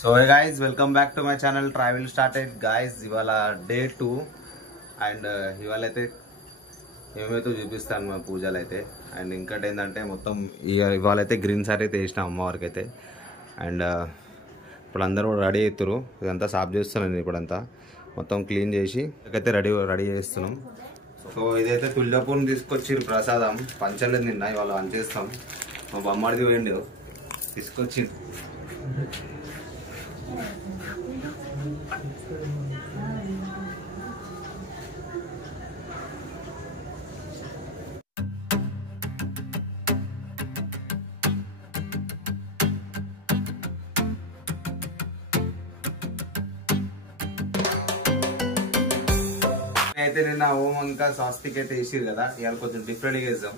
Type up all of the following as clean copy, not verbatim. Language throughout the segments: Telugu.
So hey guys, welcome back to my channel travel started guys. ఇవాళ డే 2 అండ్ ఇవాళ అయితే ఏమైతే చూపిస్తాను మా పూజలు అయితే. అండ్ ఇంకటి ఏంటంటే మొత్తం ఇవాళ అయితే గ్రీన్ సారీ అయితే వేసినాం అమ్మవారికి అయితే. అండ్ ఇప్పుడు అందరూ రెడీ అవుతారు. ఇదంతా సాఫ్ చేస్తున్నాను ఇప్పుడంతా మొత్తం క్లీన్ చేసి అయితే రెడీ చేస్తున్నాం. సో ఇదైతే తుల్జపూర్ని తీసుకొచ్చి ప్రసాదం పంచలేదు నిన్న, ఇవాళ పంచేస్తాం. మా బొమ్మడిది పోయిండు తీసుకొచ్చి. అయితే నిన్న ఓం ఇంకా స్వాస్తిక్ అయితే వేసిరు కదా, ఇవాళ కొంచెం డిఫరెంట్గా వేసాం.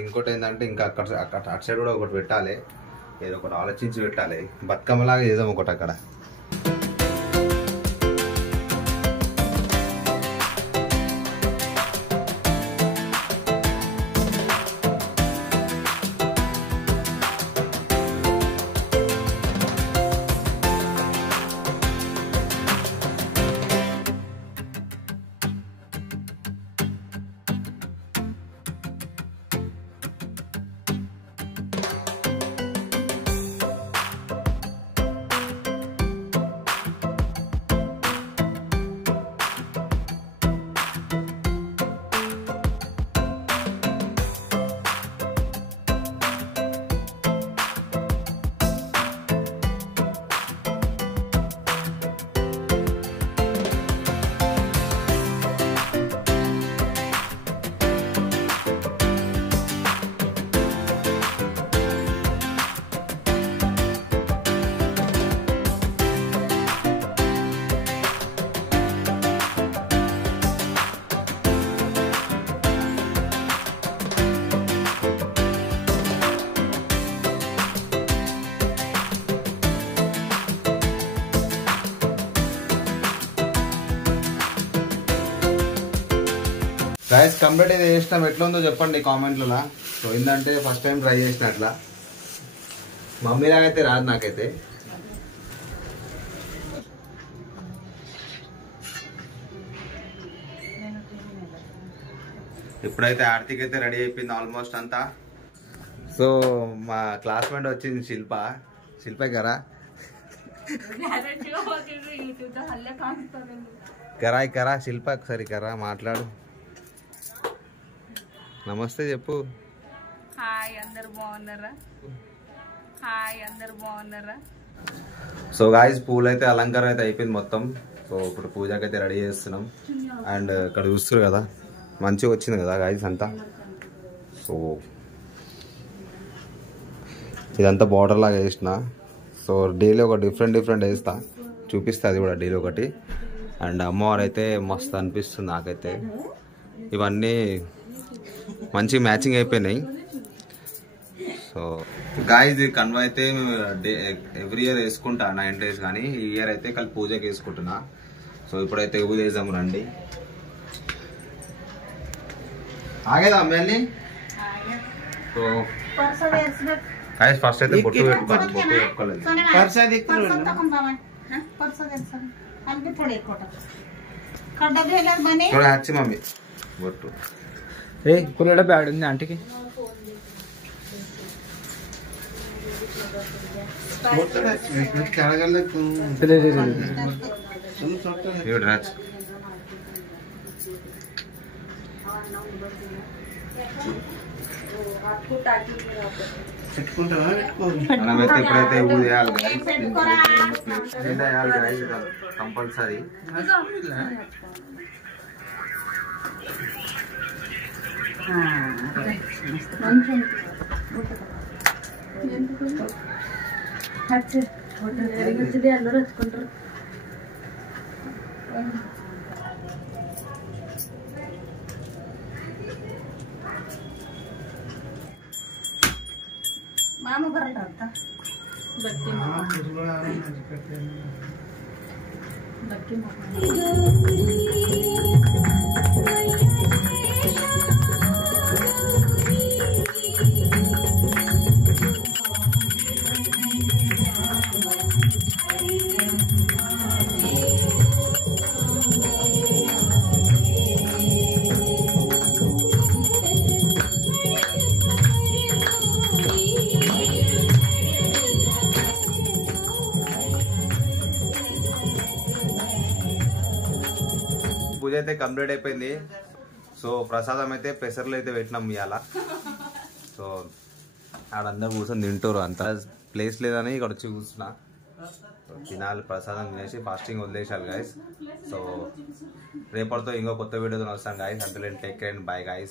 ఇంకోటి ఏంటంటే ఇంకా అక్కడ అటు సైడ్ కూడా ఒకటి పెట్టాలి, ఏదో ఒకటి ఆలోచించి పెట్టాలి. బతుకమ్మలాగా చేద్దాం ఒకటి అక్కడ. గైస్ కంప్లీట్ అయితే చేసినాం. ఎట్లా ఉందో చెప్పండి కామెంట్లలో. సో ఏంటంటే ఫస్ట్ టైం ట్రై చేసిన అట్లా, మమ్మీలాగైతే రాదు నాకైతే. ఇప్పుడైతే ఆర్తిక్ అయితే రెడీ అయిపోయింది ఆల్మోస్ట్ అంతా. సో మా క్లాస్మేట్ వచ్చింది శిల్ప గారా కరా శిల్ప ఒకసారి కరా మాట్లాడు, నమస్తే చెప్పు. హాయ్ అందరు బాగున్నారా. సో గాయస్ పూలు అయితే అలంకారం అయితే అయిపోయింది మొత్తం. సో ఇప్పుడు పూజకి అయితే రెడీ చేస్తున్నాం. అండ్ ఇక్కడ చూస్తారు కదా మంచిగా వచ్చింది కదా గాయస్ అంతా. సో ఇదంతా బార్డర్ లాగా వేసిన. సో డైలీ ఒక డిఫరెంట్ వేస్తా, చూపిస్తా అది కూడా డైలీ ఒకటి. అండ్ అమ్మవారు అయితే మస్తు అనిపిస్తుంది నాకైతే. ఇవన్నీ మంచి మ్యాచింగ్ అయిపోయినాయి. సో గాయస్ ఈ కన్వ అయితే ఎవ్రీ ఇయర్ వేసుకుంటా 9 days, కానీ ఈ ఇయర్ అయితే కలిపి పూజకి వేసుకుంటున్నా. సో ఇప్పుడైతే ఎగులు వేసాము రండి. ఆగేదా అమ్మాయిని. సో గాయస్ ఫస్ట్ అయితే బొట్టు పెట్టుకోలేదు. వచ్చి మమ్మీ బొట్టు పుల్లడ బ్యాడ్ ఉంది ఆంటీకి. మనమైతే ఎప్పుడైతే ఊరు చేయాలి కంపల్సరీ. అందరూ వచ్చుకుంటారు. మామ బరట పూజ అయితే కంప్లీట్ అయిపోయింది. సో ప్రసాదం అయితే పెసర్లు అయితే పెట్టినాం ఇవాళ. సో ఆడందరూ కూర్చొని తింటారు, అంత ప్లేస్ లేదని ఇక్కడ వచ్చి కూర్చున్నా. తినాలి, ప్రసాదం తినేసి ఫాస్టింగ్ వదిలేసాలి గైస్. సో రేపటితో ఇంకో కొత్త వీడియోతో వస్తాం గైస్. అంటూ take care and bye guys.